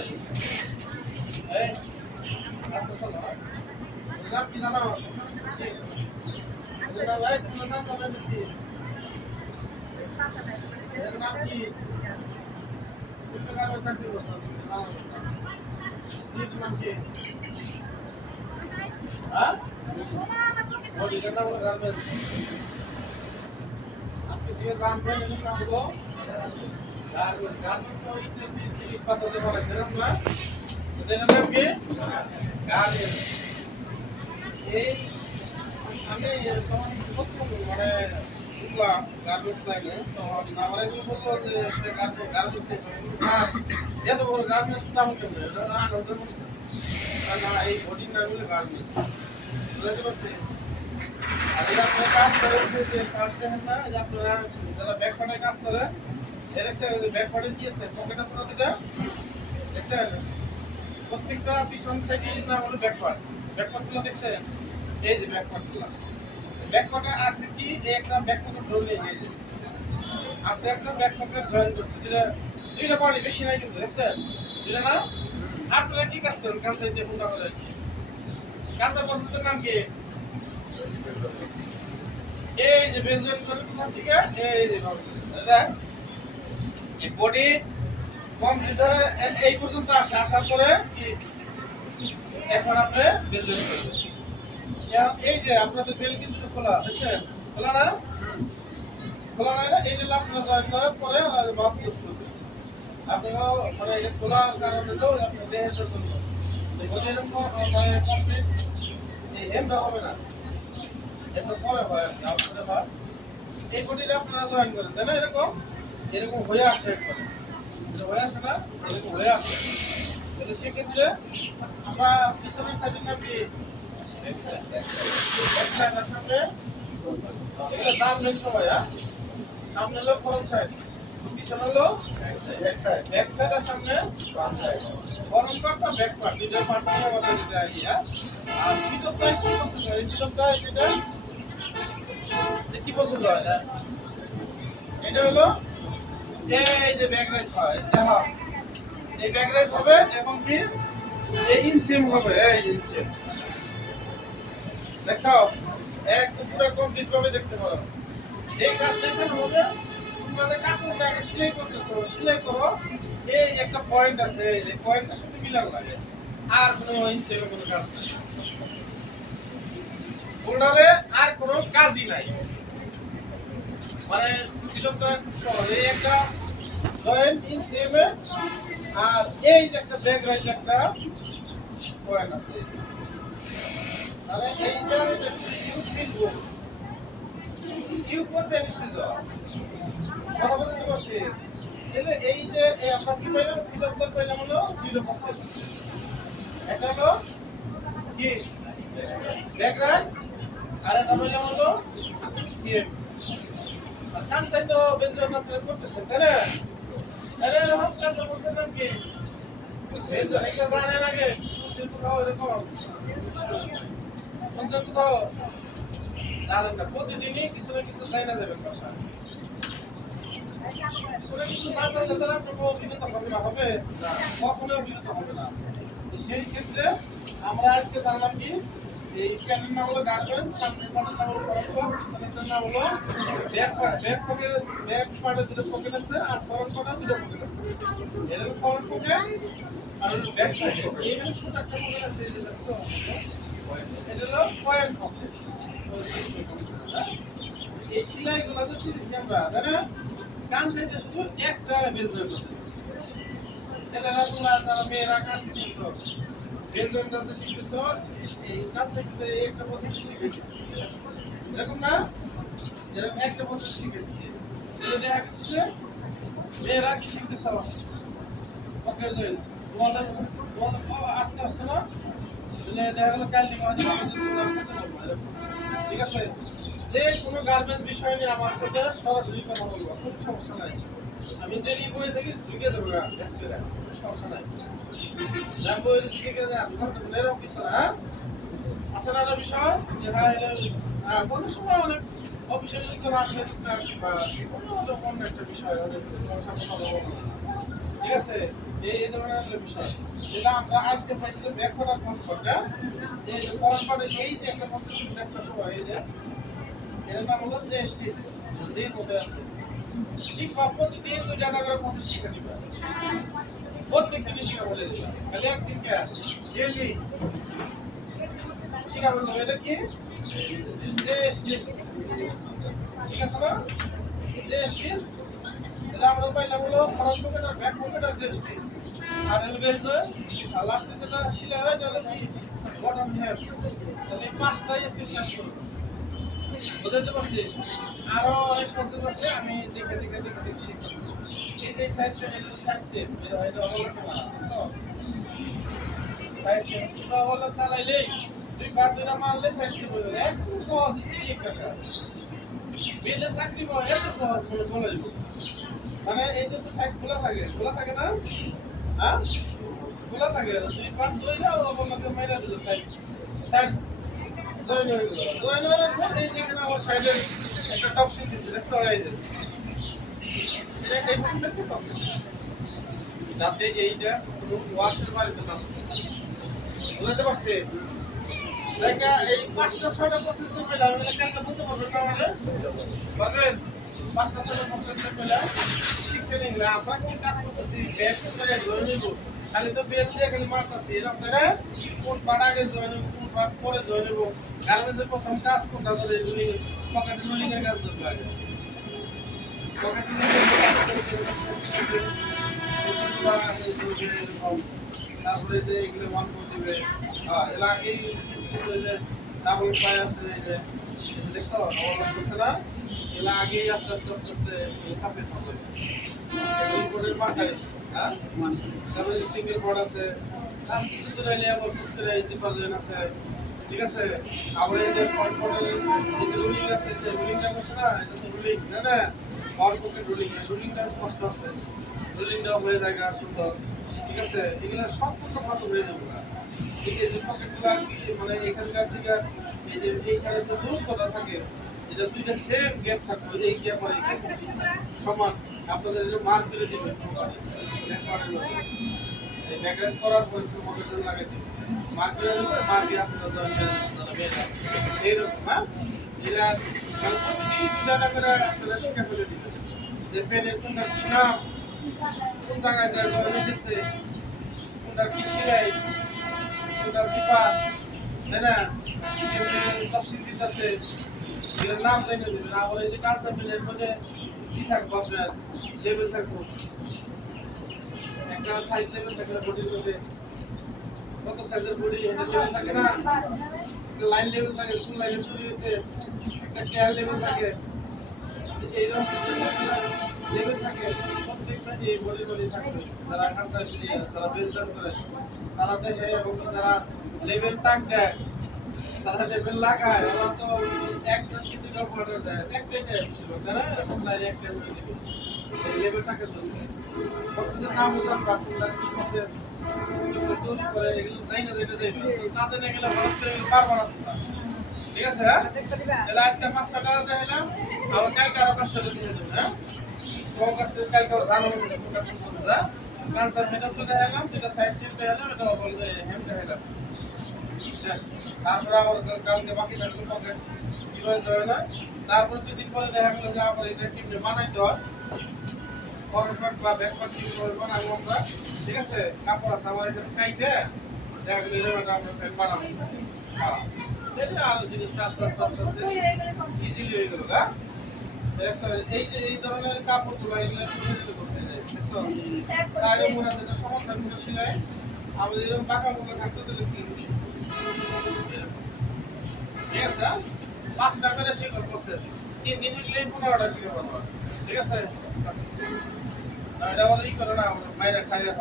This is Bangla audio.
ভাই এই আস্তে চলো নাম কি জানো এটা ভাই তোমার নাম জানো কি এর নাম কি তুমি কারো চাকরি করছো নাম কি নাম কি হ্যাঁ বলি এটা বলে গার্মেন্টস আজকে যে জানবেন এর নাম হলো গার্মেন্টস গার্মেন্টস তো এই পদ্ধতি বলে সেরকম না এদের নাম কি গার্মেন্টস এই আমি তোমার প্রথম মানে বুঝলাম গার্মেন্টস লাগে তো আমার একজন বললো যে গার্মেন্টস এত বড় গার্মেন্টস নাম কেন এটা না না এই বডির নাম হলো গার্মেন্টস বুঝতে পারছি আর এটা আপনার কাজ করে যে কাটতে হয় না যে আপনারা যারা ব্যাক পার্টে কাজ করে দেখছেন ব্যাক পার্টে দিয়েছে পকেট আছে না এটা দেখছেন প্রত্যেকটা পিছন সাইডে নাম হলো ব্যাক পার্টগুলো দেখছেন এই যে ব্যাক পার্টগুলো ব্যাক পার্টে আছে কি এই একটা ব্যাক পকেট ধরে নিয়ে আছে একটা ব্যাক পকেট জয়েন করছে যেটা দুইটা পার্টি বেশি নাই কিন্তু দেখছেন যেটা না আপনারা কি কাজ করেন কাজ চাইতে ফোনটা করে কাজটা প্রসেসের নাম কি এই যে বেঞ্জন করে কোথা থেকে এই যে এটা এই বডি কমপ্লিট এই পর্যন্ত আসার পরে কি এখন আপনি বেঞ্জন করবেন এই যে আপনাদের বেল কিন্তু খোলা দেখছেন খোলা না এই যে আপনারা জয়েন করার পরে বাদ ইউজ করবেন আপনিও মানে এটা খোলার কারণে তো আপনার দেহের জন্য এরকম মানে কমপ্লিট এই হেমটা হবে না এটা পরে হয় আউটপুটে হয় এই বডিটা আপনারা জয়েন করেন তাই না এরকম হয়ে আসে একবারে এটা হয়ে আসে না এরকম হয়ে আসে তাহলে সেক্ষেত্রে আমরা পিছনের সাইডের নাম কি সামনে এটা দাম নেই সবাই সামনে হলো ফ্রন্ট সাইড পিছনে হলো ব্যাক সাইড আর সামনে ফ্রন্ট পার্ট আর ব্যাক পার্ট দুইটা পার্ট নিয়ে আমাদের এটা ইয়া আর ভিতরটা কি প্রসেস হয় ভিতরটা এটা কি প্রসেস হয় না এটা হলো এই যে ব্যাক রাইস হয় দেখো এই ব্যাক রাইস হবে এবং কি এই ইনসিম হবে এই ইনসিম দেখছো একদম পুরো কমপ্লিট ভাবে দেখতে পারো এই কাজটা এখানে হবে তোমাদের কাপড়টা একটা সেলাই করতেছো সেলাই করো এই একটা পয়েন্ট আছে এই যে পয়েন্টটা শুধু মিলান লাগে আর কোনো ইনসিমে কোনো কাজ নাই বোল্ডারে আর কোনো কাজই নাই মানে বিষয়টা খুব সহজ এই একটা জয়েন্ট ইনসিমে আর এই যে একটা ব্যাক রাইজ একটা পয়েন্ট আছে তাহলে এইটার টিউব ফিলবো টিউব করছে নিশ্চিত কথা বলতে পারছি তাহলে এই যে আমরা কি পাইলাম ফিলপটা পাইলাম হলো 0% এটা হলো কি ব্যাক রাইজ আর এটা পাইলাম হলো সিএম আর কান চাই তো বেঞ্জন আপনারা করতেছেন তাই না আরে এরকম কাজ করছেন নাম কি বেঞ্জন এটা জানেন আগে শুনছেন কোথাও এরকম শুনছেন কোথাও জানেন না প্রতিদিনই কিছু না কিছু চাই না যাবেন বাসা কিছু না কিছু না চাইলে তারা কোনো অভিজ্ঞতা হবে না হবে না কখনো অভিজ্ঞতা হবে না সেই ক্ষেত্রে আমরা আজকে জানলাম কি এই ক্যানের নাম হলো গার্মেন্টস সামনের পার্টের নাম হলো ফ্রন্ট পার্ট পিছনের নাম হলো ব্যাক পার্টে দুটো পকেট আছে আর ফ্রন্ট পার্টে দুটো পকেট আছে এর হলো ফ্রন্ট পকেট আর হলো ব্যাক পকেট এই হলো ছোট একটা পকেট আছে এই যে দেখছো এটা হলো পয়েন্ট পকেট এই সেলাইগুলো তো দিয়েছি আমরা তাই না কান সাইডে শুধু একটা বেঞ্জন করতে ছেলেরা তোমরা তারা মেয়েরা কাজ শিখছো বেঞ্জন করতে শিখছো এই কাজ থেকে একটা বছর শিখেছি এরকম না এরকম একটা বছর শিখেছি এটা দেখা গেছে যে মেয়েরা কি শিখতেছ পকেট জয়েন তোমাদের আজকে আসছে না দেখা গেলো কাল ঠিক আছে যে কোনো গার্মেন্টস বিষয় নিয়ে আমার সাথে সরাসরি কথা বলবো কোনো সমস্যা নাই আমি যে বই থেকে ঢুকে দেবো সমস্যা নাই বই শিখে গেলে এরকম কিছু না আছে না একটা বিষয় যে হ্যাঁ কোনো সময় অনেক অফিসের আসে বা কোনো রকম একটা বিষয় অনেক সমস্যা কথা বলবো না ঠিক আছে এই ধরনের হলো বিষয় যেটা আমরা আজকে পাইছিলাম ব্যাক করার ফর্মটা এই যে ফর্মটা এই যে একটা মধ্যে সিলেকশন হয় এই যে এর নাম হলো জেএসটিস যে মধ্যে আছে শিক্ষা প্রতিদিন 2 টাকা করে পঁচিশ শিক্ষা দিবা প্রত্যেক দিন শিক্ষা বলে দিবা খালি একদিন কে ডেইলি শিক্ষা বলতে এটা কি জেএসটিস ঠিক আছে না জেএসটিস এটা আমরা পাইলাম হলো ফ্রন্ট পকেট আর ব্যাক পকেট আর জেএসটিস আর হলো বেস আর লাস্টে যেটা শিলা হয় এটা হলো কি বটম হেড তাহলে এই পাঁচটাই আজকে শেষ করব বুঝতে পারছিস আরো অনেক প্রসেস আছে আমি দেখে শিখব এই যে সাইড সেম এটা অবলক না সাইড সেম কিংবা অবলক চালাইলে দুই বার দুইটা মারলে সাইড সেম হয়ে যাবে একদম সহজ এই কাটা বেলে চাকরি পাওয়া এত সহজ করে বলে দিব মানে এই যে সাইড খোলা থাকে না হ্যাঁ খোলা থাকে দুই বার দুইটা অবলক মেরা দিল সাইড জয়েন হয়ে গেল জয়েন হওয়ার পর এই যে আমার সাইডের একটা টপ সিট দিচ্ছে দেখছো এই যে এই পর্যন্ত একটা টপ সিট যাতে এইটা ওয়াশের বাড়িতে না আসে বুঝতে পারছি দেখা এই 5টা 6টা প্রসেস পেলে আমি কালকে বলতে পারবো না মানে পারবেন 5টা 6টা প্রসেস পেলে শিখতে নিলে আমরা কি কাজ করতেছি ব্যাক করে জয়েন হইব খালি তো বেল দিয়ে খালি মারতাছি এরকম করে কোন পাড়া আগে জয়েন হইব কোন পাড় পরে জয়েন হইব গার্মেন্টসের প্রথম কাজ কোনটা ধরে রুলিং পকেট রুলিং এর কাজ ধরতে লাগে পকেট তারপরে যে এগুলো ওয়ান করে দিবে এলা আগেই কিছু যে ডাবল পাই আছে এই যে দেখছো ডাবল করছে না এলা আগেই আস্তে চাপে থাকবে এই বোর্ডের পাটাই হ্যাঁ তারপরে সিঙ্গেল বোর্ড আছে আর কিছু দূর হইলে আবার ভিতরে জিপার জয়েন আছে ঠিক আছে আবার এই যে কনফোর্টের এই যে রুলিং আছে যে রুলিংটা করছে না এটা তো রুলিং না অল পকেট রুলিংটা কষ্ট আছে রুলিংটা হয়ে যায় সুন্দর ঠিক আছে এগুলো সম্পূর্ণ ভালো হয়ে যাবে না এই যে পকেটগুলো কি মানে এখানকার থেকে এই যে এইখানে যে দূরত্বটা থাকে এটা দুইটা সেম গ্যাপ থাকবে এই গ্যাপ আর এই গ্যাপ সমান আপনাদের যে মার্ক করে দিবেন এই ব্যাকরেস করার পর একটু মোটিভেশন লাগাই দিবেন মার্ক করে দিবেন মার্ক দিয়ে আপনারা এইরকম হ্যাঁ এরা প্রতিদিন দুটা করে আসলে শিখে ফেলে দিবেন যে পেনের কোনটা কি নাম কোন জায়গায় যায় জয়েন হয়েছে কোনটা কি শিরাই কোনটা জিপা তাই না তফসিল দিতেছে এর নাম জানিয়ে দেবেন আবার এই যে কাঁচা পেনের মধ্যে কি থাকবো আপনার লেভেল থাকবো একটা সাইজ লেভেল থাকলে বডির মধ্যে কত সাইজের বডি লেভেল থাকে না লাইন লেভেল থাকে ফুল লাইনে তৈরি হয়েছে একটা কেয়ার লেভেল থাকে এইরকম লেভেল থাকে প্রত্যেকটা এই বডি থাকবে যারা কাঁচা যারা বেস ডাউন করে তারা দেখে এবং যারা লেভেল টাক দেয় তারা লেভেল লাগায় ওরা তো একজন কিন্তু অর্ডার দেয় একটাই দেয় তারা এরকম ডাইরেক্ট লেভেলটাকে চলছে প্রসেসের নাম বুঝলাম কোনটা কি প্রসেস তৈরি করে এগুলো চাই না যেটা যাইবে না জানে গেলে ভারত করে পারবো না তোমরা ঠিক আছে হ্যাঁ তাহলে আজকে 500 টাকা দেখালাম আবার কালকে আরো 500 টাকা দিয়ে দেবেন হ্যাঁ তোমার কাছে কালকে জানাবো কোনটা কোন কথা কাঁচা মেটাল তো দেখালাম যেটা সাইড সিট দেখালাম এটা বলবে হেম দেখালাম শেষ তারপরে আবার কালকে বাকি থাকবে পকেট কিভাবে জয় না তারপরে 2 দিন পরে দেখা গেল যে আবার এটা কিভাবে বানাইতে হয় ফরওয়ার্ড বা ব্যাকওয়ার্ড কিভাবে বানাবো আমরা ঠিক আছে কাপড় আছে আমার এটা কাইটে দেখা গেল এটা আমরা বানাবো হ্যাঁ এটা আর জিনিসটা আস্তে ইজিলি হয়ে গেল না এই যে এই ধরনের কাপড়গুলো এগুলো তৈরি করছে দেখছো সাইডে মোড়া যেটা সমান্তরাল করে সেলাই আমাদের এরকম বাঁকা বোকা থাকতো তাহলে কি ঠিক আছে 5টা করে শিখো প্রসেস 3 দিন নিলেই 15টা শিখে পাবো ঠিক আছে এটা বলেই করো না মাইরা খাইয়া